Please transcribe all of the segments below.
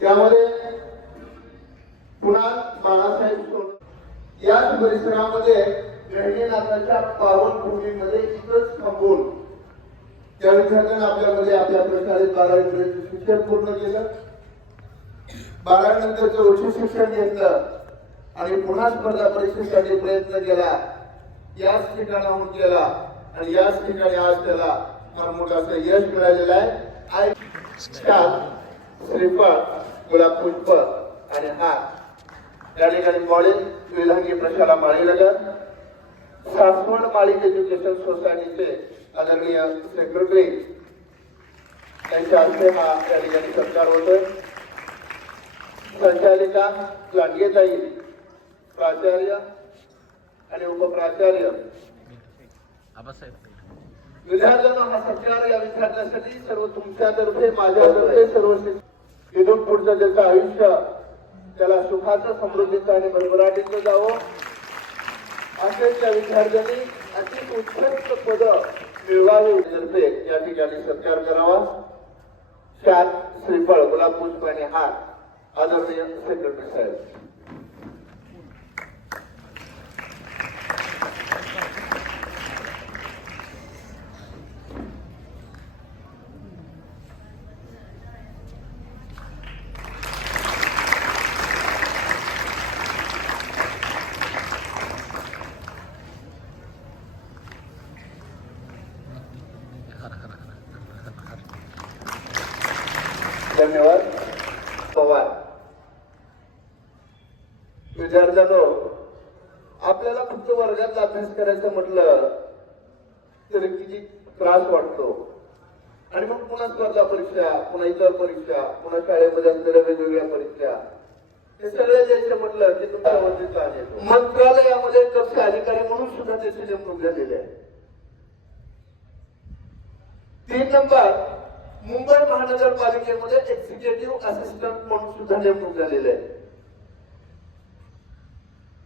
त्यामध्ये पुन्हा बाळासाहेब सोनवणे याच परिसरामध्ये गहिनीनाथाच्या पावन भूमीमध्ये इथंच थांबून त्या विद्यार्थ्यांना आपल्यामध्ये आपल्या प्रशालेत 12वी पर्यंत शिक्षण पूर्ण केलं. 12वी नंतरचं उच्च शिक्षण घेतलं आणि पुन्हा स्पर्धा परीक्षेसाठी प्रयत्न केला. याच ठिकाणाहून केला आणि याच ठिकाणी आज त्याला फार मोठं असं यश मिळालेलं आहे. श्रीफळ, गुलाब पुष्प आणि हार या ठिकाणी मॉडेल वेलांगी प्रशाला माळीनगर सासवड माळी एज्युकेशन सोसायटीचे आदरणीय सेक्रेटरी त्यांच्या हस्ते हा या ठिकाणी सत्कार होतोय. संचालिका लांडगेताई, प्राचार्य आणि उपप्राचार्य विद्यार्थ्यांना हा सत्कार या विद्यार्थ्यांसाठी सर्व तुमच्यातर्फे माझ्यातर्फे सर्व इथून पुढचं त्याचं आयुष्य त्याला सुखाचं समृद्धीचं आणि भरभराटीचं जावं असेच त्या विद्यार्थ्यांनी अति उत्कृष्ट पद मिळवावी तर्फे या ठिकाणी सत्कार करावा. शाल, श्रीफळ, गुलाब पुष्प आणि हार आदरणीय सेक्रेटरी साहेब. धन्यवाद. पवार विद्यार्थ्यांनो, आपल्याला फक्त वर्गात अभ्यास करायचं म्हटलं तरी किती त्रास वाटतो आणि मग पुन्हा स्पर्धा परीक्षा, पुन्हा इतर परीक्षा, पुन्हा शाळेमध्ये असलेल्या वेगवेगळ्या परीक्षा हे सगळे द्यायचं म्हटलं की तुमच्या वरती ताण येतो. मंत्रालयामध्ये कक्ष अधिकारी म्हणून सुद्धा त्याची नेमणूक झालेली आहे. 3 नंबर मुंबई महानगरपालिकेमध्ये एक्झिक्युटिव्ह असिस्टंट म्हणून सुद्धा नेमणूक झालेले आहे.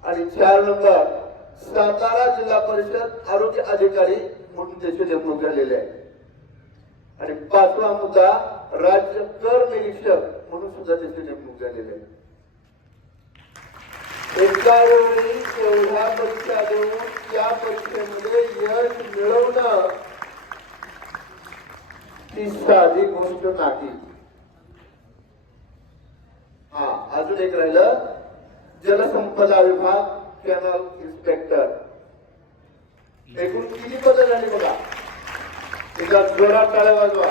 आणि 4 नंबर सातारा जिल्हा परिषद आरोग्य अधिकारी म्हणून त्याची नेमणूक झालेली आहे. आणि 5वा मुद्दा राज्य कर निरीक्षक म्हणून सुद्धा त्याची नेमणूक झालेली आहे. एका वेळी एवढ्या परीक्षा देऊन त्या परीक्षेमध्ये यश मिळवणं ही साधी गोष्ट नाही. हा, अजून एक राहिलं जलसंपदा विभाग कॅनल इन्स्पेक्टर. एकूण किती पदं झाली बघा. एका जोरात टाळ्या वाजवा.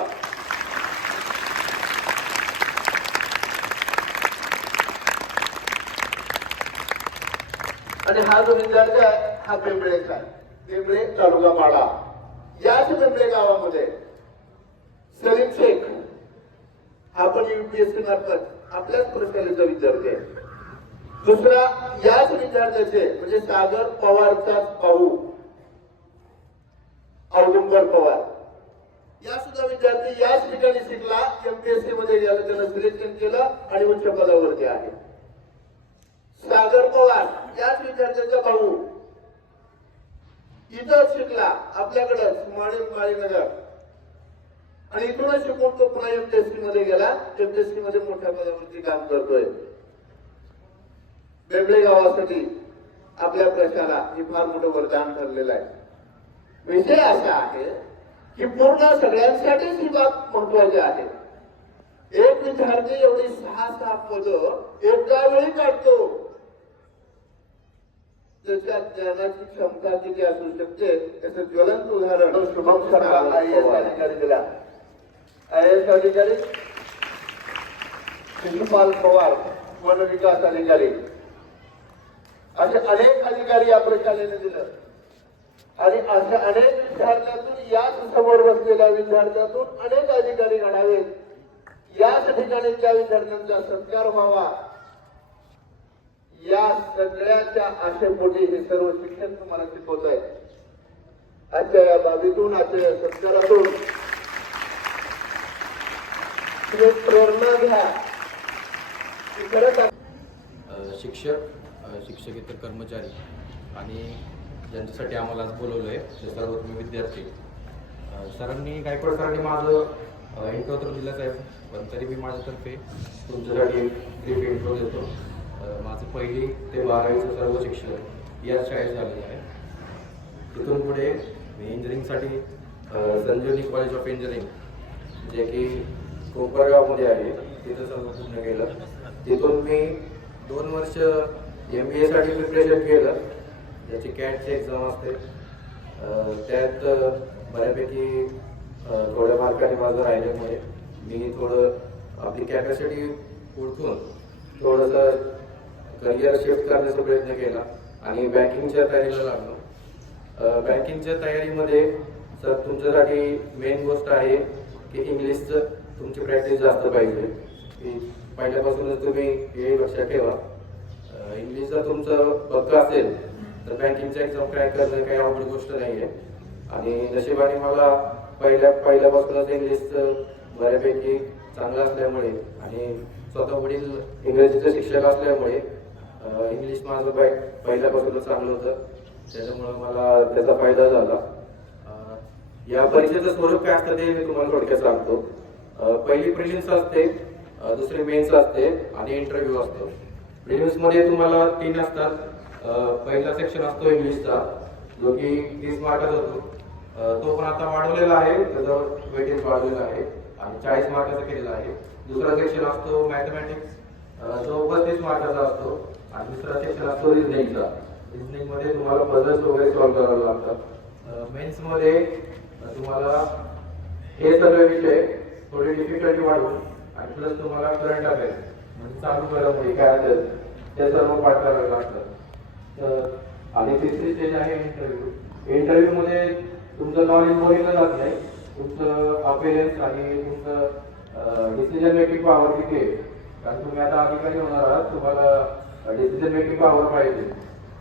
आणि हा जो विद्यार्थी आहे हा बेंबळेचा आहे. बेंबळे तालुका माडा. याच बेंबळे गावामध्ये सलीम शेख हा पण UPSC मार्फत आपल्याच प्रशालेचा विद्यार्थी आहे. दुसरा याच विद्यार्थ्याचे म्हणजे सागर पवारचाच भाऊ औदुंबर पवार या सुद्धा विद्यार्थी याच ठिकाणी शिकला. MPSC मध्ये गेला, त्यानं सिलेक्शन केलं आणि उच्च पदावरती आहे. सागर पवार याच विद्यार्थ्याचा भाऊ इथं शिकला आपल्याकडं माळीनगर आणि इथूनच शिकून तो पुन्हा MPSC मध्ये गेला. MPSC मध्ये मोठ्या पदावरती काम करतोय. बेंबळे गावासाठी आपल्या प्रशाला हे फार मोठं वरदान ठरलेलं आहे. विषय असा आहे की पूर्ण सगळ्यांसाठीच ही बाब महत्वाची आहे. एक विद्यार्थी एवढी 6 पदं एका वेळी काढतो. त्याच्या ज्ञानाची क्षमता किती असू शकते याचं ज्वलंत उदाहरण शुभम शर्मा IAS अधिकारी दिला. IAS अधिकारी शिशुपाल पवार वन विकास अधिकारी असे अनेक अधिकारी या प्रशालेने दिलं. आणि अशा अनेक विद्यार्थ्यातून याच समोर बसलेल्या विद्यार्थ्यातून अनेक अधिकारी घडावेत. याच ठिकाणी त्या विद्यार्थ्यांचा सत्कार व्हावा या सगळ्याच्या आशेपोटी हे सर्व शिक्षण तुम्हाला शिकवत आहे. आजच्या या बाबीतून आजच्या या सत्कारातून प्रेरणा घ्या. शिक्षक, शिक्षकेतर कर्मचारी आणि ज्यांच्यासाठी आम्हाला आज बोलवलं आहे ते सर्व तुम्ही विद्यार्थी. सरांनी गायकवाड सरांनी माझं इंट्रो तर दिलाच आहे, पण तरी मी माझ्यातर्फे तुमच्यासाठी एक ब्रीफ इंट्रो देतो. माझं पहिली ते 12वीचं सर्व शिक्षण याच शाळेत झालेलं आहे. तिथून पुढे मी इंजिनिअरिंगसाठी संजीवनी कॉलेज ऑफ इंजिनिअरिंग जे की कोपरगावमध्ये आहे तिथं सर्व पूर्ण केलं. तिथून मी 2 वर्ष MBAसाठी प्रिपरेशन केलं, ज्याची कॅटची एक्झाम असते. त्यात बऱ्यापैकी थोड्या मार्काने माझं राहिल्यामुळे मी थोडं आपली कॅपॅसिटी ओळखून थोडंसं करिअर शिफ्ट करण्याचा प्रयत्न केला आणि बँकिंगच्या तयारीला लागलो. बँकिंगच्या तयारीमध्ये सर तुमच्यासाठी मेन गोष्ट आहे की इंग्लिशचं तुमची प्रॅक्टिस जास्त पाहिजे. की पहिल्यापासूनच तुम्ही हे लक्षात ठेवा, इंग्लिश जर तुमचं पक्क असेल तर बँकिंगचं एक्झाम क्रॅक करणं काही अवघड गोष्ट नाही आहे. आणि नशिबाने मला पहिल्यापासूनच इंग्लिशचं बऱ्यापैकी चांगलं असल्यामुळे आणि स्वतः वडील इंग्रजीचं शिक्षक असल्यामुळे इंग्लिश माझं पहिल्यापासूनच चांगलं होतं. त्याच्यामुळं मला त्याचा फायदा झाला. या परीक्षेचं स्वरूप काय असतं ते मी तुम्हाला थोडक्यात सांगतो. पहिली प्रिलिम्स असते, दुसरी मेन्स असते आणि इंटरव्ह्यू असतो. प्रिलिम्समध्ये तुम्हाला 3 असतात. पहिला सेक्शन असतो इंग्लिशचा, जो की 30 मार्काचा होतो. तो पण आता वाढवलेला आहे, त्याच्यावर वेटेज वाढवलेला आहे आणि 40 मार्काचा केलेला आहे. दुसरा सेक्शन असतो मॅथमॅटिक्स, जो 35 मार्काचा असतो आणि दुसरा सेक्शन असतो रिजनिंगचा. रिजनिंगमध्ये तुम्हाला पझल्स वगैरे सॉल्व्ह करावे लागतात. मेन्समध्ये तुम्हाला हे सगळे विषय थोडी डिफिकल्टी वाढवून आणि प्लस तुम्हाला करंट अफेअर्स म्हणजे चालू घडामोडी काय असेल ते सर्व पाठ करावे लागतात. आणि तिसरी स्टेज आहे इंटरव्ह्यू. इंटरव्ह्यूमध्ये तुमचं नॉलेज बघितलं जात नाही, तुमचं अपेअरन्स आणि तुमचं डिसिजन मेकिंग पॉवर किती आहे. कारण तुम्ही आता अधिकारी होणार आहात, तुम्हाला डिसिजन मेकिंग पॉवर पाहिजे,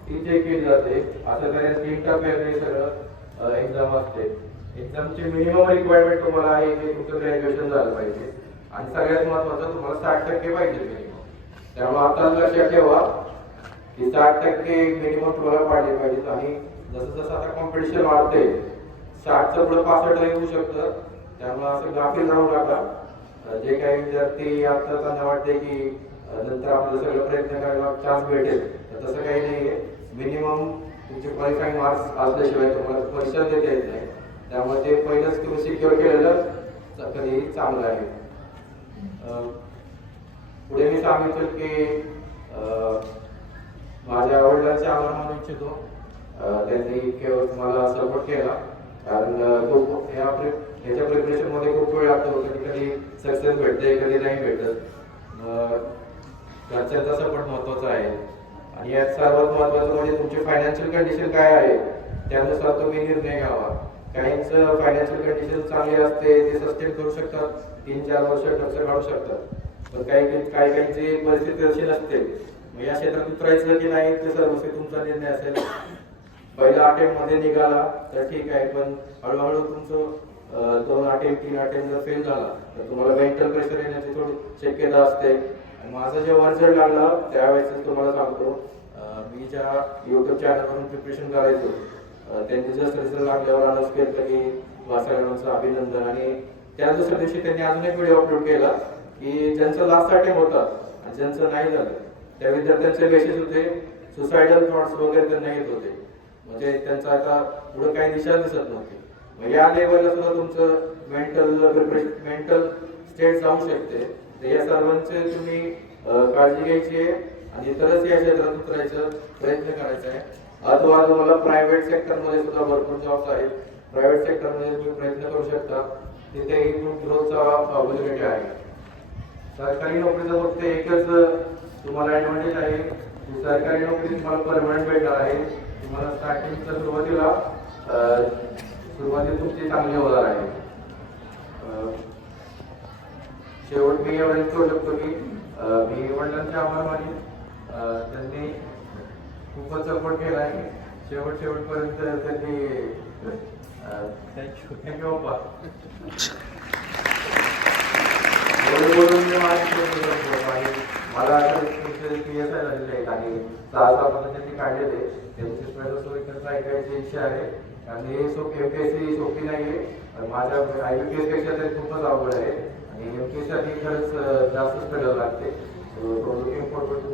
ती चेक केली जाते. असं काही 3 टप्प्यात हे सगळं एक्झाम असते. एक्झामची मिनिमम रिक्वायरमेंट तुम्हाला आहे की तुमचं ग्रॅज्युएशन झालं पाहिजे आणि सगळ्यात महत्त्वाचं तुम्हाला 60% पाहिजे मिनिमम. त्यामुळे आता लक्षात ठेवा की 60% मिनिमम तुम्हाला पाडले पाहिजेत. आणि जसं जसं आता कॉम्पिटिशन वाढते 60चं पुढे 65 येऊ शकतं. त्यामुळे असं गाफील राहू नका. जे काही विद्यार्थी आता त्यांना वाटते की नंतर आपल्याला सगळं प्रयत्न करायला चान्स भेटेल, तर तसं काही नाही आहे. मिनिमम तुमचे क्वालिफाईंग मार्क्स असल्याशिवाय तुम्हाला परीक्षा देता येत नाही. त्यामुळे ते पहिलंच तुम्ही सिक्युअर केलेलं कधी चांगलं आहे. पुढे मी सांगितलं की माझ्या वडिलांचे आभार मानू इच्छितो. त्यांनी केवळ मला सपोर्ट केला, कारण ह्याच्या प्रिपरेशनमध्ये खूप वेळ लागतो. कधी कधी सक्सेस भेटते, कधी नाही भेटत. घरच्यांचा सपोर्ट महत्त्वाचा आहे. आणि यात सर्वात महत्त्वाचं म्हणजे तुमची फायनान्शियल कंडिशन काय आहे त्यानुसार तुम्ही निर्णय घ्यावा. काहींचं फायनान्शियल कंडिशन चांगली असते, ते सस्टेन करू शकतात, 3-4 वर्ष खर्च काढू शकतात. पण काहींची परिस्थिती अशी नसते. मग या क्षेत्रात उतरायचं की नाही ते सर्वस्वी तुमचा निर्णय असेल. पहिल्या अटेम्प्ट मध्ये निघाला तर ठीक आहे, पण हळूहळू तुमचं 2 अटेम्प्ट 3 अटेम्प्ट जर फेल झाला तर तुम्हाला मेंटल प्रेशर येण्याची थोडी शक्यता असते. आणि माझा जेव्हा रिझल्ट लागला त्यावेळेस तुम्हाला सांगतो, मी ज्या युट्यूब चॅनलवरून प्रिपरेशन करायचो त्यांनी जस्ट रिझल्ट लागल्यावर अनाउन्स केलं की वासाळ्यांचं अभिनंदन. आणि त्या दुसऱ्या दिवशी त्यांनी अजून एक व्हिडिओ अपलोड केला की ज्यांचं लास्ट अटेम्प्ट होता आणि ज्यांचं नाही झालं त्या विद्यार्थ्यांचे मेसेज होते, सुसायडल थॉट्स वगैरे त्यांना येत होते. म्हणजे त्यांचा आता पुढे काही दिशा दिसत नव्हती. मग या लेवलला सुद्धा तुमचं मेंटल स्टेट जाऊ शकते. तर या सर्वांचे तुम्ही काळजी घ्यायची आहे आणि तरच या क्षेत्रात उतरायचा प्रयत्न करायचा आहे. अथवा तुम्हाला प्रायव्हेट सेक्टरमध्ये सुद्धा भरपूर जॉब्स आहेत. प्रायव्हेट सेक्टरमध्ये तुम्ही प्रयत्न करू शकता, तिथेही ग्रोथचा पॉसिबिलिटी आहे. सरकारी नोकरीचा फक्त एकच तुम्हाला ऍडव्हान्टेज आहे की सरकारी नोकरी तुम्हाला परमनंट भेटणार आहे. तुम्हाला स्टार्टिंगच्या सुरुवाती तुमची चांगली होणार आहे. शेवट मी एवढंच करू शकतो की मी वडिलांचे आभार मानेन. त्यांनी खूपच सपोर्ट केला आहे शेवटपर्यंत. त्यांनी थँक्यू बाप्पा. बोलून मी मला PSI झालेले आहेत आणि 6 त्यांनी काढलेले त्यांची ऐकायची इच्छा आहे. कारण हे MPSC सोपी नाही आहे. माझ्या IBPS पेक्षा ते खूपच अवघड आहे आणि MPSC साठी खरंच जास्त स्ट्रगल लागते. लुकिंग फॉरवर्ड टू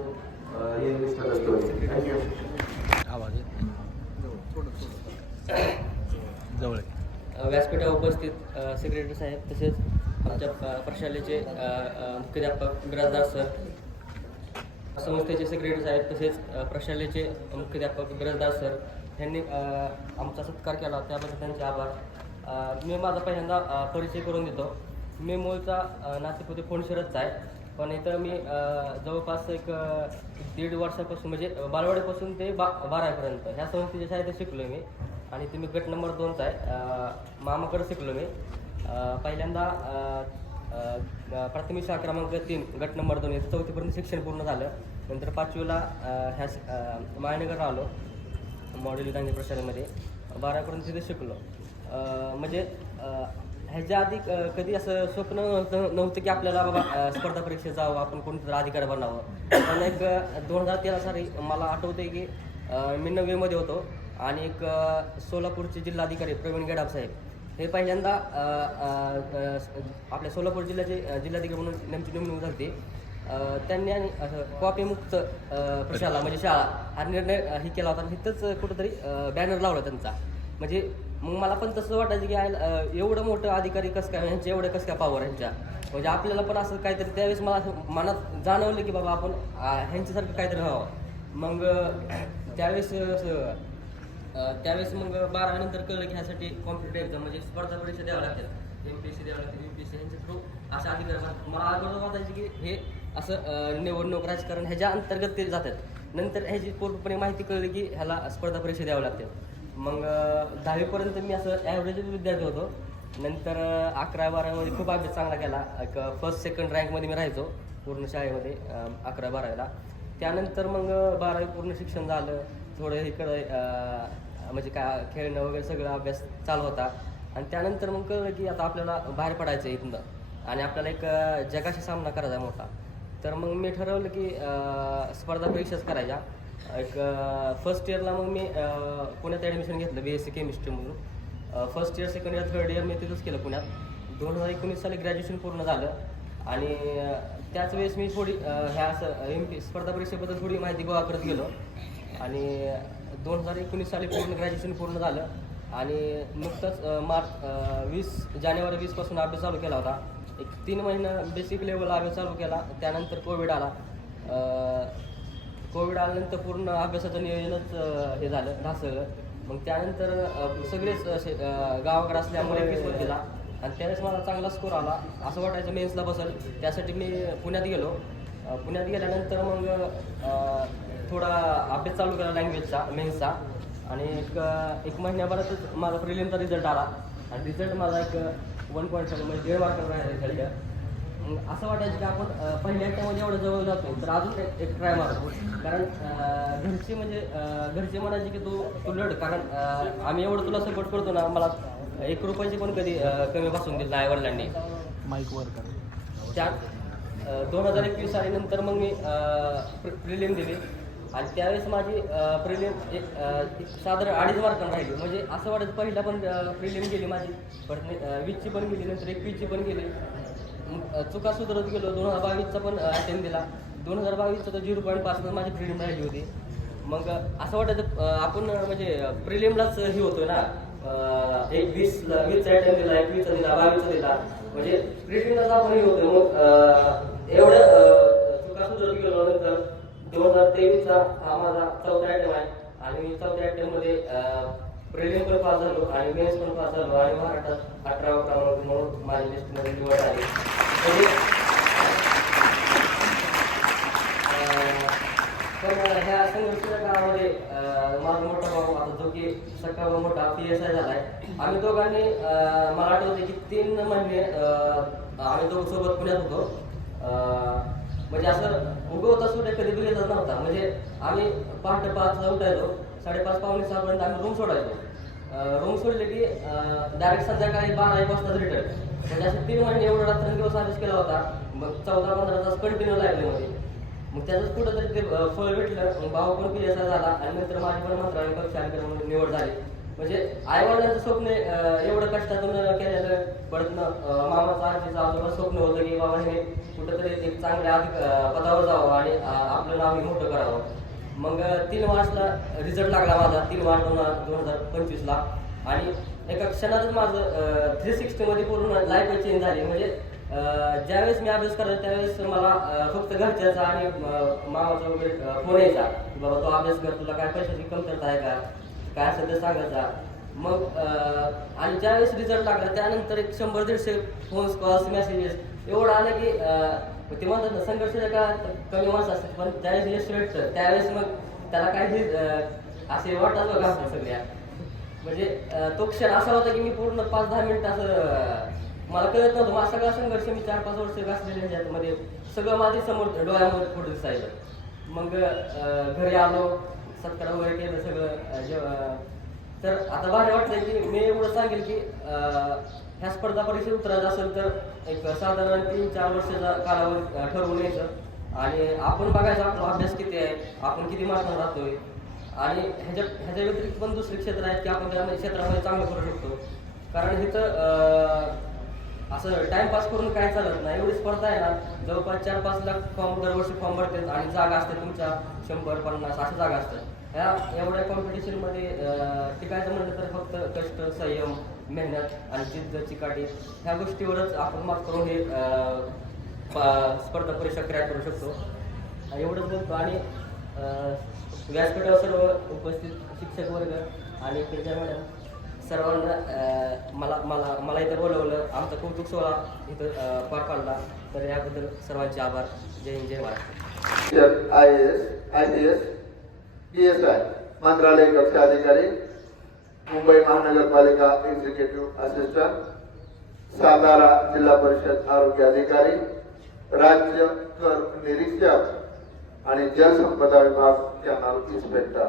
ही स्ट्रगल स्टोरी. थँक्यू. व्यासपीठावर उपस्थित सेक्रेटरी साहेब, तसेच आमच्या प्रशालेचे मुख्याध्यापक बिराजदार सर, संस्थेचे सेक्रेटरी साहेब, तसेच प्रशालेचे मुख्याध्यापक बिराजदार सर यांनी आमचा सत्कार केला, त्याबद्दल त्यांचे आभार. मी माझा पहिल्यांदा परिचय करून देतो. मी मूळचा नाशिकमध्ये फोंडशिरसचा आहे, पण इथं मी जवळपास एक 1.5 वर्षापासून म्हणजे बालवाडीपासून ते 12वीपर्यंत ह्या संस्थेच्या शाळेत शिकलो मी. आणि ते मी गट नंबर 2चा आहे. मामाकडे शिकलो मी. पहिल्यांदा प्राथमिक शाळा क्रमांक 3 गट नंबर 2 इथं 4थीपर्यंत शिक्षण पूर्ण झालं. नंतर 5वीला ह्या मायनगरला आलो मॉडेल डांगे प्रशालेमध्ये. 12वीपर्यंत तिथे शिकलो. म्हणजे ह्याच्या आधी कधी असं स्वप्न नव्हतं की आपल्याला बाबा स्पर्धा परीक्षेत जावं, आपण कोणतं अधिकारी बनावं. पण एक 2013 साली मला आठवतं आहे की मी 9वीमध्ये होतो आणि एक सोलापूरचे जिल्हाधिकारी प्रवीण गेडाम साहेब हे पहिल्यांदा आपल्या सोलापूर जिल्ह्याचे जिल्हाधिकारी म्हणून नेमकी नेमणूक झाली. त्यांनी आणि कॉपीमुक्त प्रशाला म्हणजे शाळा हा निर्णय ही केला होता आणि इथंच कुठंतरी बॅनर लावला त्यांचा. म्हणजे मग मला पण तसं वाटायचं की एवढं मोठं अधिकारी कसं काय, ह्यांचे एवढं कसं काय पावर ह्यांच्या, म्हणजे आपल्याला पण असं काहीतरी त्यावेळेस मला असं मनात जाणवलं की बाबा आपण ह्यांच्यासारखं काहीतरी व्हावं. मग त्यावेळेस मग 12वी नंतर कळलं की ह्यासाठी कॉम्पिटेटिव्ह एक्झाम म्हणजे स्पर्धा परीक्षा द्याव्या लागतात. MPSC द्यावं लागते, UPSC ह्यांच्या थ्रू अशा अधिकारी. मला अगोदर वाटायचं की हे असं निवडणूक राजकारण ह्याच्या अंतर्गत ते जातात. नंतर ह्याची पूर्णपणे माहिती कळली की ह्याला स्पर्धा परीक्षा द्याव्या लागतात. मग 10वीपर्यंत मी असं ॲव्हरेज विद्यार्थी होतो. नंतर 11-12मध्ये खूप अभ्यास चांगला केला. एक 1st-2nd रँकमध्ये मी राहायचो पूर्ण शाळेमध्ये 11-12ला. त्यानंतर मग 12वी पूर्ण शिक्षण झालं. थोडं इकडं म्हणजे काय खेळणं वगैरे सगळं अभ्यास चालू होता. आणि त्यानंतर मग कळलं की आता आपल्याला बाहेर पडायचं आहे इथनं आणि आपल्याला एक जगाशी सामना करायचा आहे मोठा. तर मग मी ठरवलं की स्पर्धा परीक्षाच करायच्या. एक 1st इयरला मग मी पुण्यात ॲडमिशन घेतलं BSc केमिस्ट्री म्हणून. 1st year 2nd year 3rd year मी तिथंच केलं पुण्यात. 2019 साली ग्रॅज्युएशन पूर्ण झालं. आणि त्याच वेळेस मी थोडी ह्या असं स्पर्धा परीक्षेबद्दल थोडी माहिती गोळा करत गेलो. आणि 2019 साली पूर्ण ग्रॅज्युएशन पूर्ण झालं. आणि नुकतंच 20 जानेवारी 20 पासून अभ्यास चालू केला होता. एक 3 महिना बेसिक लेवल अभ्यास चालू केला. त्यानंतर कोविड आला. कोविड आल्यानंतर पूर्ण अभ्यासाचं नियोजनच हे झालं, ढासळलं. मग त्यानंतर सगळेच असे गावाकडे असल्यामुळे पेपर दिला आणि त्यावेळेस मला चांगला स्कोर आला. असं वाटायचं मेन्सला बसेल. त्यासाठी मी पुण्यात गेलो. पुण्यात गेल्यानंतर मग थोडा अभ्यास चालू केला लँग्वेजचा मेन्सचा. आणि एक महिन्याभरातच माझा प्रिलिमचा रिझल्ट आला आणि रिझल्ट माझा एक 1.7 म्हणजे 1.5 मार्काचा राहिला रिझल्ट. मग असं वाटायचं की आपण पहिल्या अटेम्प्टमध्ये एवढं जवळ जातो तर अजून एक ट्राय मारतो. कारण घरचे म्हणजे घरचे म्हणायचे की तू लढ, कारण आम्ही एवढं तुला सपोर्ट करतो ना, मला 1 रुपयाची पण कधी कमी बसून दिली नाही वडिलांनी. माईकवर कर. त्या 2021 सालीनंतर मग मी प्रिलिम दिली आणि त्यावेळेस माझी प्रिलिम एक साधारण 2.5 मार्कांनी राहिली. म्हणजे असं वाटायचं पहिला पण प्रिलिम गेली माझी, परत 20ची पण गेली, नंतर 21ची पण गेली. चुका सुधारत गेलो. 2022चा पण अटेम्प्ट दिला. 2022चा तर 0.5 माझी प्रिलिम राहिली होती. मग असं वाटायचं आपण म्हणजे प्रिलिमलाच हे होतोय ना, 20चा अटेम्प्ट दिला, 21चा दिला, 22चा दिला, म्हणजे प्रिलिमलाच आपण हे होतोय. मग एवढ्या चुका सुधारत गेलो. नंतर 2023चा हा माझा 4था अटेम्प्ट आहे आणि मी 4थ्या अटेम्प्टमध्ये प्रिलिम पण पास झालो आणि मेन्स पण पास झालो आणि महाराष्ट्रात 18वा क्रमांक म्हणून माझ्या लिस्टमध्ये निवड झाली. पण ह्या संघर्षाच्या काळामध्ये माझा मोठा भाऊ आता जो की सख्खा भाऊ मोठा PSI झाला आहे. आम्ही दोघांनी मला आठवते की 3 महिने आम्ही दोघं सोबत पुण्यात होतो. म्हणजे असं उगवता सुट्या कधी बघितलं नव्हता. म्हणजे आम्ही पहाटे 5ला उठायचो, 5:30 पावणे 6पर्यंत आम्ही रूम सोडायचो. रूम सोडले की डायरेक्ट संध्याकाळी 12-1 वाजता रिटर्न. म्हणजे असे 3 महिने एवढा रात्रंदिवस अभ्यास केला होता. मग 14-15 तास कंटिन्यू लायब्ररीमध्ये. मग त्याचंच कुठंतरी ते फळ भेटलं. भाऊ पण PSI झाला आणि नंतर माझी पण मंत्रालय कक्षा अधिकारी म्हणून निवड झाली. म्हणजे आईवडिलांचं स्वप्न एवढं कष्टातून केलेलं परत मामाचं आजीचं आजोबा स्वप्न होतं की बाबा हे कुठंतरी एक चांगल्या पदावर जावं आणि आपलं नाव हे मोठं करावं. मग 3 मार्चला रिझल्ट लागला माझा 3 मार्च 2025ला आणि एका क्षणातच माझं 360 मध्ये पूर्ण लाईफ चेंज झाली. म्हणजे ज्यावेळेस मी अभ्यास करायचा त्यावेळेस मला फक्त घरच्याचा आणि मामाचा वगैरे फोन यायचा की बाबा तो अभ्यास कर, तुला काय पैशाची कमतरता आहे का, काय असेल तर सांगायचा. मग आणि ज्यावेळेस रिझल्ट लागला त्यानंतर एक 100-150 फोन्स कॉल्स मेसेजेस एवढं आलं की ते म्हणतात ना संघर्षाच्या काळात कमी माणसं असतात पण ज्यावेळेस यश भेटतं त्यावेळेस मग त्याला काही असे वाटतात बघा सगळ्या. म्हणजे तो क्षण असा होता की मी पूर्ण 5-10 मिनिटं असं मला कळत नव्हतं. माझा सगळा संघर्ष मी 4-5 वर्ष घासलेले ह्याच्यामध्ये सगळं माझ्या समोर डोळ्यामध्ये फोटो दिसायचं. मग घरी आलो, सत्कार वगैरे केलं सगळं तर आता भारी वाटतंय की मी एवढं सांगेल की ह्या स्पर्धा परीक्षेत उतरायचं असेल तर एक साधारण 3-4 वर्षाचा कालावधी ठरवून यायचं आणि आपण बघायचं आपला अभ्यास किती आहे, आपण किती मार्कांना राहतोय आणि ह्याच्या व्यतिरिक्त पण दुसरे क्षेत्र आहेत की आपण त्या क्षेत्रामध्ये चांगलं करू शकतो. कारण इथं असं टाइमपास करून काय चालत नाही. एवढी स्पर्धा आहे ना, जवळपास 4-5 लाख फॉर्म दरवर्षी फॉर्म भरतात आणि जागा असतात तुमच्या 100-50 अशा जागा असतात. ह्या एवढ्या कॉम्पिटिशनमध्ये टिकायचं म्हटलं तर फक्त कष्ट, संयम, मेहनत आणि जिद्द, चिकाटी ह्या गोष्टीवरच आपण मात करून हे स्पर्धा परीक्षा क्रॅक करू शकतो. एवढंच बोलतो आणि व्यासपीठावर सर्व उपस्थित शिक्षक वर्ग आणि त्याच्या मॅडम सर्वांना मला इथं बोलवलं, आमचा कौतुक सोहळा इथं पार पाडला, तर याबद्दल सर्वांचे आभार. जय हिंद, जय महाराष्ट्र. IAS, IPS, PSI मंत्रालय कक्षा अधिकारी, मुंबई महानगरपालिका एक्झिक्युटिव्ह असिस्टंट, सातारा जिल्हा परिषद आरोग्य अधिकारी, राज्य कर निरीक्षक आणि जलसंपदा विभाग कॅनल इन्स्पेक्टर.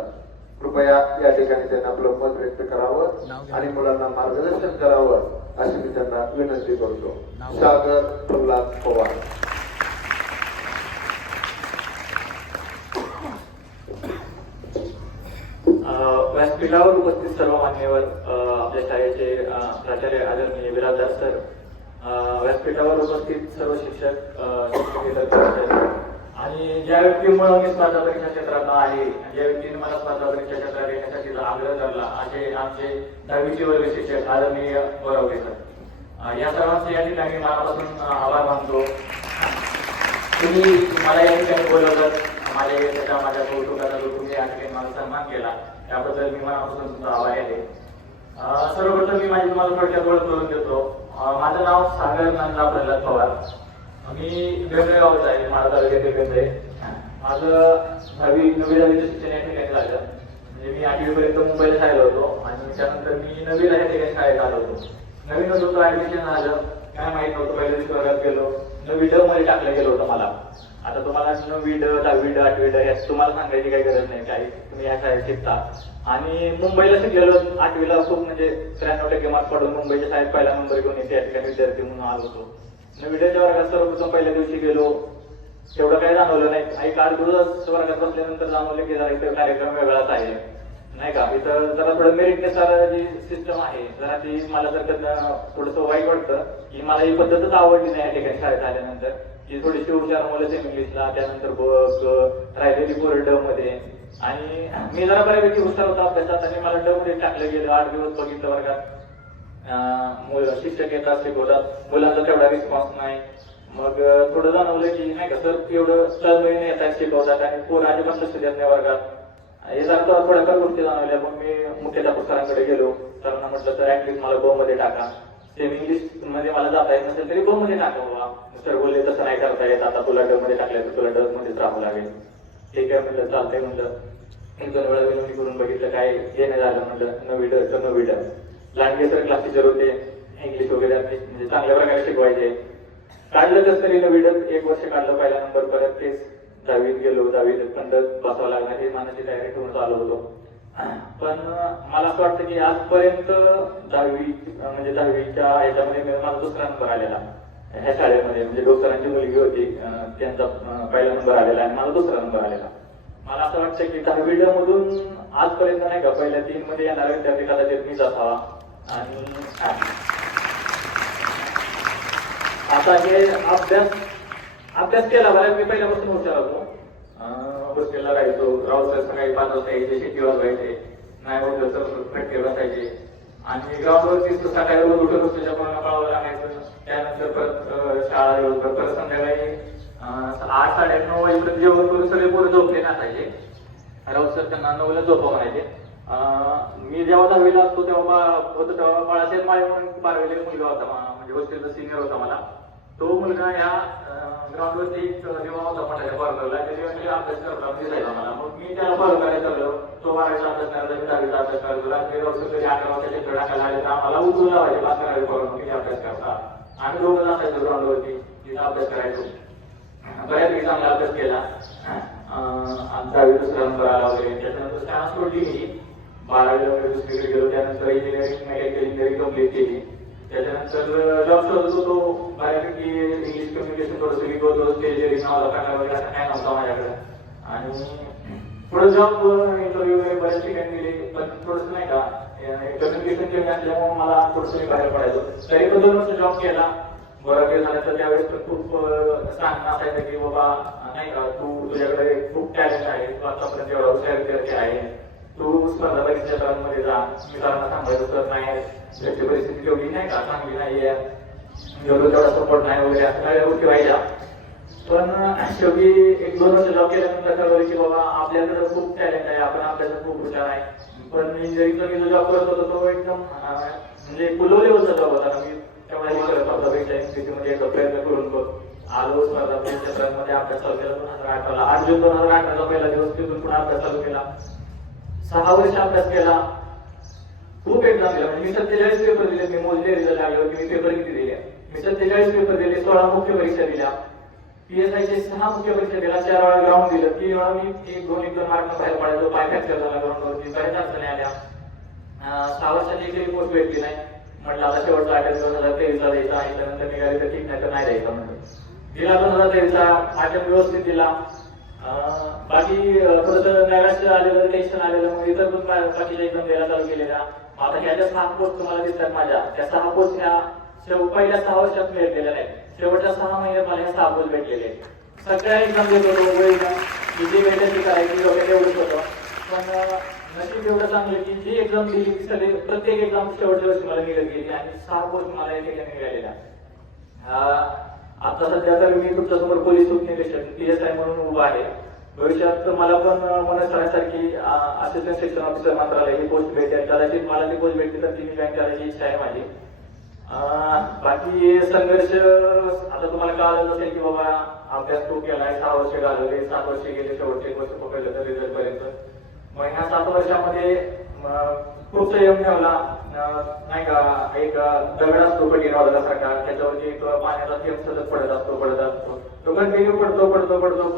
कृपया या ठिकाणी त्यांना आपलं मत व्यक्त करावं आणि मुलांना मार्गदर्शन करावं अशी मी त्यांना विनंती करतो. सागर प्रल्हाद पवार. व्यासपीठावर उपस्थित सर्व मान्यवर, आपल्या शाळेचे प्राचार्य आदरणीय विराजदास सर, व्यासपीठावर उपस्थित सर्व शिक्षक, कर्मचारी आणि ज्या व्यक्तीमुळे मी स्पर्धा परीक्षा क्षेत्रात आहे, ज्या व्यक्तीने मला स्पर्धा परीक्षा क्षेत्रात येण्यासाठीचा आग्रह धरला असे आमचे 10वीचे वर्ग शिक्षक आदरणीय बोरावले सर, या सर्वांचे या ठिकाणी मनापासून आभार मानतो. तुम्ही मला या ठिकाणी बोलवलं, माझ्या कौतुकाचा जो तुम्ही या ठिकाणी मला सन्मान केला त्याबद्दल मी मनापासून तुमचा आभारी आहे. सर्वप्रथम मी माझी तुम्हाला थोडक्यात ओळख करून देतो. माझं नाव सागर नंदा प्रल्हाद पवार. मी वेगवेगळ्या गावचं आहे, माझा तालुक्यातील आहे. माझं 9वी-10वीचं शिक्षण या ठिकाणी झालं. म्हणजे मी 8वी पर्यंत मुंबईला शाळेला होतो आणि त्यानंतर मी 9वीला या ठिकाणी शाळेत आलो होतो. नवीन होतो ऍडमिशन झालं, काय माहित नव्हतं, पहिल्या दिवशी वर्गात गेलो, 9वी ड मध्ये टाकलं गेलं होतं मला. आता तुम्हाला 9वी ड, 10वी ड, 8वी ड यात तुम्हाला सांगायची काही गरज नाही, काही तुम्ही या शाळेत शिकता. आणि मुंबईला शिकलेलो 8वीला खूप म्हणजे 93% मार्क पडून मुंबईच्या शाळेत पहिला नंबर घेऊन त्या ठिकाणी विद्यार्थी म्हणून आलो होतो. 9वी च्या वर्गात सर्वप्रथम पहिल्या दिवशी गेलो, तेवढं काही जाणवलं नाही. काही काळ दिवस वर्गात बसल्यानंतर जाणवलं की जरा इथं कार्यक्रम वेगळाच आहे, नाही का. इथं जरा थोडं मेरिटनुसार जी सिस्टम आहे जरा ती मला जर थोडंसं वाईट वाटतं की मला ही पद्धतच आवडली नाही या ठिकाणी शाळेत आल्यानंतर. की थोडीशी हुशार मुलं इंग्लिशला, त्यानंतर राहिलेली पोरं ड मध्ये. आणि मी जरा बऱ्यापैकी हुशार होता अभ्यासात आणि मला ड मध्ये टाकलं गेलं. 8 दिवस बघितलं वर्गात शिक्षक येतात, शिकवतात, मुलांचा तेवढा रिस्पॉन्स नाही. मग थोडं जाणवलं की नाही का सर एवढं तळमळीने येतात, शिकवतात आणि पोरं अजिबात लक्ष देत नाही वर्गात. हे जर थोड्याफार गोष्टी जाणवल्या. मग मी मुख्याध्यापक सरांकडे गेलो. सरांना म्हटलं तर ऍटलीस्ट मला ब मध्ये टाका, सेम इंग्लिश मध्ये मला जाता येत नसेल तरी ब मध्ये टाका बाबा. सर बोलले तसं नाही करता येत, आता तुला ड मध्ये टाकलं तर तुला ड मध्येच राहावं लागेल. ठीक आहे म्हणलं, चालतंय म्हणलं. 1-2 वेळा विनवणी करून बघितलं, काय हे नाही झालं. म्हणलं 9वी ड तर 9वी ड. लांडगे सर क्लास टीचर होते, इंग्लिश वगैरे म्हणजे चांगल्या प्रकारे शिकवायचे. काढलं कसं तरी 9वी ड 1 वर्ष काढलं, पहिला नंबर. परत तेच 10वीत गेलो, 10वीत खंड बसावं लागणार हे मनाची तयारी ठेवून चालू होतो. पण मला असं वाटतं की आजपर्यंत 10वी म्हणजे 10वीच्या ह्याच्यामध्ये माझा 2रा नंबर आलेला ह्या शाळेमध्ये. म्हणजे डोक्टरांची मुलगी होती, त्यांचा पहिला नंबर आलेला आणि माझा 2रा नंबर आलेला. मला असं वाटतं की 10वी मधून आजपर्यंत नाही का पहिल्या 3 मध्ये येणारा विद्यार्थी कदाचित मीच असावा. आणि आता हे अभ्यास केला बरं. मी पहिल्यापासून हुशार होतो. हॉस्टेलला राहायचो. राहू सकाळी 5 वाजता यायचे, शेती वाजवायचे, नाही होत तर फटके बसायचे आणि ग्राउंडवरती सकाळी रोज उठून तुझ्याकडून पळावं लागायचं. त्यानंतर परत शाळा येऊन परत संध्याकाळी 8-9 वाजेपर्यंत जेवण करून सगळे पोरं झोपले नसायचे. राऊत सर त्यांना 9ला झोपा म्हणायचे. मी जेव्हा 10वीला असतो तेव्हा तेव्हा बाळासाहेब माळे म्हणून 12वीला मुलगा होता, म्हणजे हॉस्टेलचा सिनियर होता मला. तो मुलगा या ग्राउंडवरती एक जेव्हा होता मोठ्या कॉर्नरला त्याच्या अभ्यास करता दिसायचा मला. मग मी त्याला फॉलो करायला लागलो. तो 12वीचा अभ्यास करायचा, मी 10वीचा अभ्यास करायचो. रात्री राऊत सर 11 वाजता चक्कर टाकायला आले तर आम्हाला उठून लावायचे 5 करून किती अभ्यास करता. आम्ही दोघं असायचो ग्राउंडवरती, तिथं अभ्यास करायचो. बऱ्यापैकी चांगला अभ्यास केला. 10वी दुसरा नंबर आला वगैरे. त्याच्यानंतर शाळा सोडली मी. 12वीला वगैरे दुसरीकडे गेलो. त्यानंतर इंजिनिअरिंग मेकॅनिकल इंजिनिअरिंग कम्प्लीट केली. त्याच्यानंतर जॉब शोधत होतो. बऱ्यापैकी इंग्लिश कम्युनिकेशन थोडंसं वीक होतो. स्टेज नावाला प्रकार वगैरे असं काय नव्हता माझ्याकडे. आणि पुढे जॉब इंटरव्ह्यू वगैरे बऱ्याच ठिकाणी दिले, पण थोडंसं नाही का कम्युनिकेशन कमी असल्यामुळे मला थोडंसं मी बाहेर पडायचो. तरी पण 2 वर्ष जॉब केला. बरं वेळ झाला तर त्यावेळेस पण खूप सांगणं असायचं की बाबा नाही का तुझ्याकडे खूप टॅलेंट आहे, तू आतापर्यंत एवढा हुशार विद्यार्थी आहे, तू स्पर्धा परीक्षेमध्ये जा. मित्रांना सांगायचं तर नाही, त्याची परिस्थिती तेवढी नाही का चांगली नाहीये, तेवढा सपोर्ट नाही वगैरे असं सगळ्या गोष्टी व्हायच्या. पण शेवटी 1-2 वर्ष जॉब केल्यानंतर ठरवलं की बाबा आपल्याकडे खूप टॅलेंट आहे, आपण आपल्याला खूप हुशार आहे. पण इंजिनिअरिंगचा मी जो जॉब करत होतो तो एकदम म्हणजे लो लेवलचा जॉब होता. मी तेवढा हे करत स्पर्धा परीक्षेमध्ये एक प्रयत्न करून आलो. स्पर्धा परीक्षेमध्ये अभ्यास चालू केला 2018ला. 8 जून 2018चा पहिला दिवस. तिथून पुन्हा अभ्यास चालू केला. 6 वर्ष अभ्यास केला. खूप एक्झाम दिला. म्हणजे मी 47 पेपर दिले. मी मोजले रिझल्ट लागल्यावर की मी पेपर किती दिले. मी 47 पेपर दिले. 16 मुख्य परीक्षा दिल्या. PSIचे 6 मुख्य परीक्षा दिल्या. 4 वेळा ग्राउंड दिलं. 3 वेळा मी 1-2 मार्क बाहेर पडायचो. पाय फ्रॅक्चर झाला ग्राउंडवरती. बऱ्याच अडचणी आल्या. 6 वर्षाची एकही पोस्ट भेटली नाही. म्हटलं आता शेवटचा अटेम्प्ट 2023ला द्यायचा आहे. त्यानंतर निघाले तर ठीक, नाही तर नाही द्यायचा म्हणजे दिला. 2023चा अटेम्प्ट व्यवस्थित दिला. बाकी थोडंसं नैराश्य आलेलं, टेन्शन आलेलं, मग इतर पण बाकीच्या एक्झाम द्यायला चालू केलेल्या. आता ह्या ज्या 6 पोस्ट तुम्हाला दिसतात माझ्या, त्या 6 पोस्ट ह्या पहिल्या 6 वर्षात मिळालेल्या नाहीत. शेवटच्या 6 महिन्यात मला ह्या 6 पोस्ट भेटलेले आहेत. सगळ्या एक्झाम देत होतो. जी वेटेची करायची वगैरे तेवढंच होतं. पण नशीब एवढं चांगलं की जी एक्झाम दिली ती सगळी प्रत्येक एक्झाम शेवटच्या वर्षी मला निघत गेली आणि 6 पोस्ट मला या ठिकाणी निघालेल्या. आता सध्या तर मी तुमच्यासमोर पोलीस उपनिरीक्षक PSI म्हणून उभा आहे. भविष्यात मला पण मनस राहण्यासारखी असिस्टंट सेक्शन ऑफिसर मंत्रालय ही पोस्ट भेटेल. कदाचित मला ती पोस्ट भेटली तर ती मी जॉईन करायची इच्छा आहे माझी. बाकी संघर्ष आता तुम्हाला कळालं असेल की बाबा अभ्यास खूप केलाय. 6 वर्ष घालवले, 7 वर्ष गेले, शेवटचे 1 वर्ष पकडलं तर रिझल्ट पर्यंत. मग ह्या 7 वर्षामध्ये खूप संयम ठेवला. नाही का एक दगड असतो पटीन वाजल्यासारखा, त्याच्यावरती एक पाण्याचा थेंब सतत पडत असतो. तो कंटिन्यू पडतो.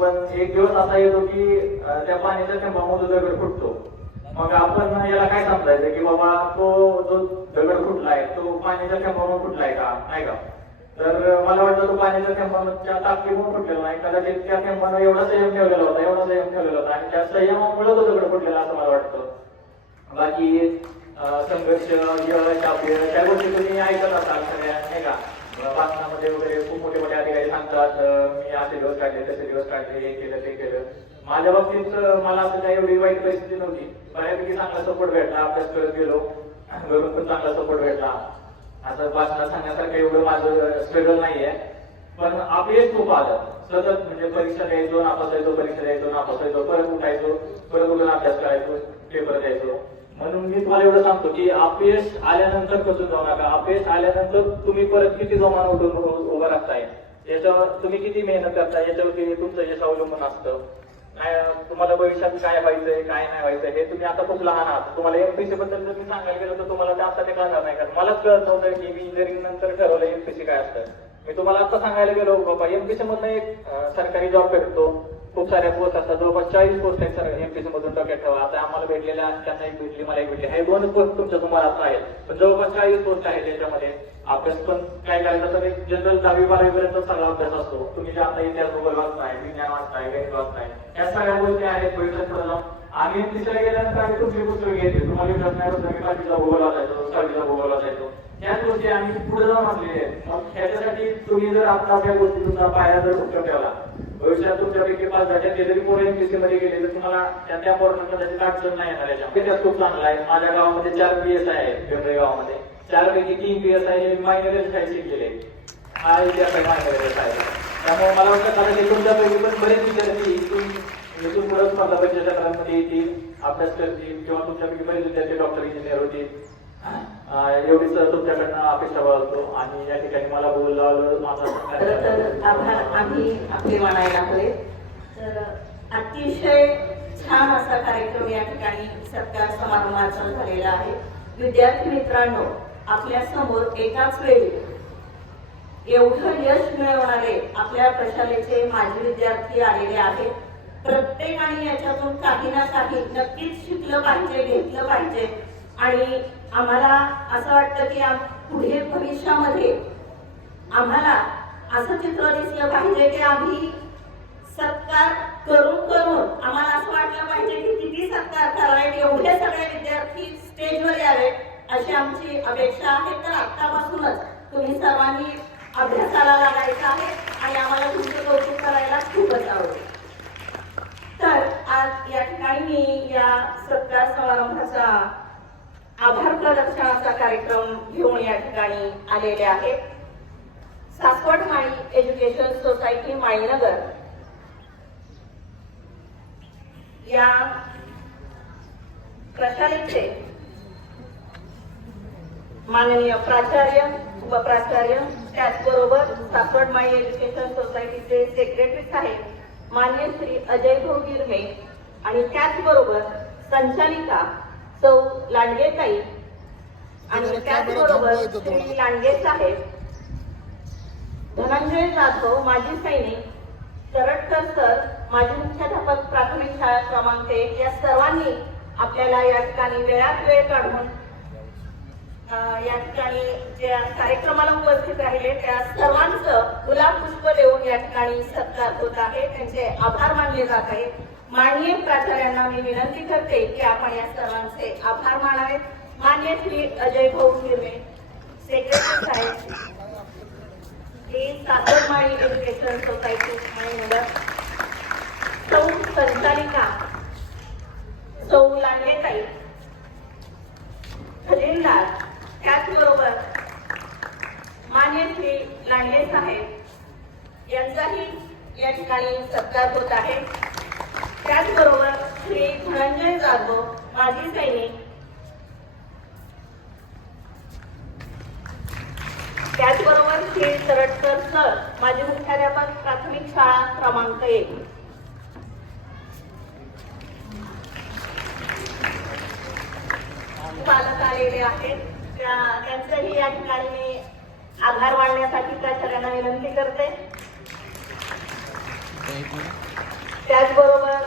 पण एक दिवस असा येतो की त्या पाण्याच्या थेंबामधून दगड फुटतो. मग आपण याला काय समजायचं की बाबा तो जो दगड फुटलाय तो पाण्याच्या थेंबामुळे फुटलाय का, नाही का? तर मला वाटतं तो पाण्याच्या थेंबाच्या ताकदीमुळे फुटलेला नाही. कदाचित त्या थेंबानं एवढा संयम ठेवलेला होता आणि त्या संयमामुळे तो दगड फुटलेला असं मला वाटतं. बाकी संघर्ष त्या गोष्टी तुम्ही ऐकत असाल सगळ्या, नाही का? बातम्यामध्ये वगैरे खूप मोठे अधिकारी सांगतात मी असे दिवस काढले, तसे दिवस काढले, हे केलं ते केलं. माझ्या बाबतीत मला असं काही एवढी वाईट परिस्थिती नव्हती. बऱ्यापैकी चांगला सपोर्ट भेटला. अभ्यास करत गेलो, घरून पण चांगला सपोर्ट भेटला. आता बातम्या सांगण्यासारखं एवढं माझं स्ट्रगल नाहीये. पण अपयश खूप आलं सतत. म्हणजे परीक्षा द्यायचो, नापास व्हायचो, परत उठायचो, परत उठून अभ्यास करायचो, पेपर द्यायचो. म्हणून मी तुम्हाला एवढं सांगतो की अपयश आल्यानंतर कसं जाऊ नका. अपयश आल्यानंतर तुम्ही परत किती जोमानं उठून उभं राहताय, याच्यावर तुम्ही किती मेहनत करताय याच्यावरती तुमचं यश अवलंबून असतं. तुम्हाला भविष्यात काय व्हायचंय, काय नाही व्हायचंय हे तुम्ही आता खूप लहान आहात. तुम्हाला MPSC बद्दल जर मी सांगायला गेलो तर तुम्हाला ते आता ते कळणार नाही. कारण मलाच कळत नव्हतं की मी इंजिनिअरिंग नंतर ठरवलं MPSC काय असतं. मी तुम्हाला आता सांगायला गेलो बाबा MPSC मधनं एक सरकारी जॉब भेटतो, खूप साऱ्या पोस्ट असतात, जवळपास 40 पोस्ट आहेत सर एमपीसी मधून डोक्यात ठेवा. आता आम्हाला भेटलेल्या त्यांना एक भेटली, मला एक भेटली, हे 2 पोस्ट तुमच्या समोर आता आहेत, पण जवळपास 40 पोस्ट आहेत त्याच्यामध्ये. अभ्यास पण काय करायचं तर एक जनरल 10वी-12वी पर्यंत सगळा अभ्यास असतो. तुम्ही जे आता इतिहास भूगोल वाचताय, विज्ञान वाचताय, गणित वाचताय, या सगळ्या गोष्टी आहेत. भविष्यात पुढे जाऊन आम्ही तिसऱ्या गेल्यानंतर आम्ही तुमची पुस्तकं घेतली, तुम्हाला विश्वास नाही होता मी 5वीचा भूगोल वाचायचो, 6वीचा भूगोल वाचायचो, याच गोष्टी आम्ही पुढे जाऊन वाचलेल्या आहेत. मग ह्याच्यासाठी तुम्ही जर आता त्या गोष्टी तुमचा पाया जर उठून ठेवला, भविष्यात तुमच्यापैकी 5 झाले ते जरी पोरं एमपीसी मध्ये गेले तर तुम्हाला त्या पोरांना त्याची अडचण नाही येणार. याच्यामध्ये त्यात खूप चांगला आहे. माझ्या गावामध्ये 4 PSI आहेत, बेंबळे गावामध्ये 4 पैकी 3 PSI हे मायनर साईड शिकलेले. हा इतिहास आहे मायनर साईड. त्यामुळे मला वाटतं आता ते तुमच्यापैकी पण बरेच विद्यार्थी इथून पुढे स्पर्धा परीक्षा क्षेत्रांमध्ये येतील, अभ्यास करतील, किंवा तुमच्यापैकी बरेच विद्यार्थी डॉक्टर, इंजिनियर होतील. एवढीच तुमच्याकडनं अपेक्षा बाळगतो. आणि या ठिकाणी मला बोलावलं माझा आभार आम्ही आपले मानायला हवे. तर अतिशय छान असा कार्यक्रम या ठिकाणी सत्कार समारंभाचा झालेला आहे. विद्यार्थी मित्रांनो, आपल्या समोर एकाच वेळी एवढं यश मिळवणारे आपल्या प्रशालेचे माजी विद्यार्थी आलेले आहेत. प्रत्येकाने याच्यातून काही ना काही नक्कीच शिकलं पाहिजे, घेतलं पाहिजे. आणि आम्हाला असं वाटतं की पुढे भविष्यामध्ये आम्हाला असं चित्र दिसलं पाहिजे की आम्ही सत्कार करून आम्हाला असं वाटलं पाहिजे की किती सत्कार करावेत, एवढे सगळे विद्यार्थी स्टेजवर यावेत अशी आमची अपेक्षा आहे. तर आत्तापासूनच तुम्ही सर्वांनी अभ्यासाला लागायचं आहे आणि आम्हाला तुमचं कौतुक करायला खूपच आवडेल. तर आज या ठिकाणी मी या सत्कार समारंभाचा आभार प्रदर्शनाचा कार्यक्रम घेऊन या ठिकाणी आलेले आहेत. सासवड माळी एज्युकेशन सोसायटी माळीनगर या प्रशालेचे माननीय प्राचार्य, उपप्राचार्य, त्याचबरोबर सासवड माळी एज्युकेशन सोसायटीचे सेक्रेटरी साहेब मान्य श्री अजय भाऊ गिरमे आणि त्याचबरोबर संचालिका सौ लांडगेताई आणि त्याचबरोबर श्री लांडगे साहेब, धनंजय जाधव माजी सैनिक, तरटकर सर माजी मुख्याध्यापक प्राथमिक शाळा क्रमांक 1 या सर्वांनी आपल्याला या ठिकाणी वेळात वेळ काढून या ठिकाणी ज्या कार्यक्रमाला उपस्थित राहिले त्या सर्वांचं गुलाब पुष्प देऊन या ठिकाणी सत्कार होत आहे. त्यांचे आभार मानले जात आहेत. माननीय प्राचार्यांना मी विनंती करते की आपण या सर्वांचे आभार मानावेत. मान्य श्री अजय भाऊ गिरमे, सेक्रेटरी साहेब, श्री सासवड माळी एज्युकेशन सोसायटी माळीनगर, सौ संचालिका सौ लांडगेताई, खजिनदार, त्याचबरोबर मान्य श्री लांडगे साहेब यांचाही या ठिकाणी सत्कार होत आहे. त्याचबरोबर श्री धनंजय जाधव माजी सैनिक, त्याचबरोबर श्री तरटकर सर माजी मुख्याध्यापक प्राथमिक शाळा क्रमांक 1. पालक आलेले आहेत, त्यांचंही या ठिकाणी मी आभार मानण्यासाठी प्राचार्यांना विनंती करते. त्याचबरोबर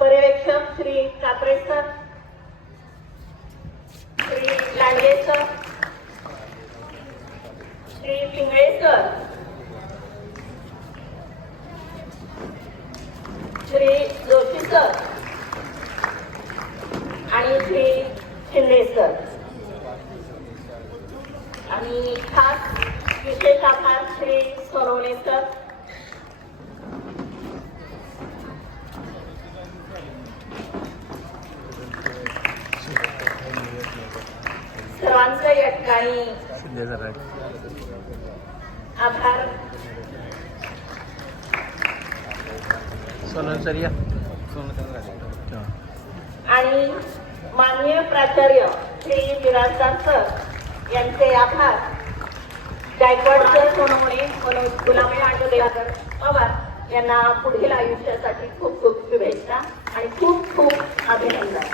पर्यवेक्षक Shri Katre sir, Shri Landge sir, Shri Pingale sir, Shri Joshi sir आणि श्री शिंदे सर. आणि खास विशेष आभार श्री सोनवणे सर. सर्वांचं या ठिकाणी आभार. आणि माननीय प्राचार्य श्री विराजदार सर यांचे आभार. गायकवाड सर, सोनवणे, गुलाबी आंडोदेवाकर पवार यांना पुढील आयुष्यासाठी खूप खूप शुभेच्छा आणि खूप खूप अभिनंदन.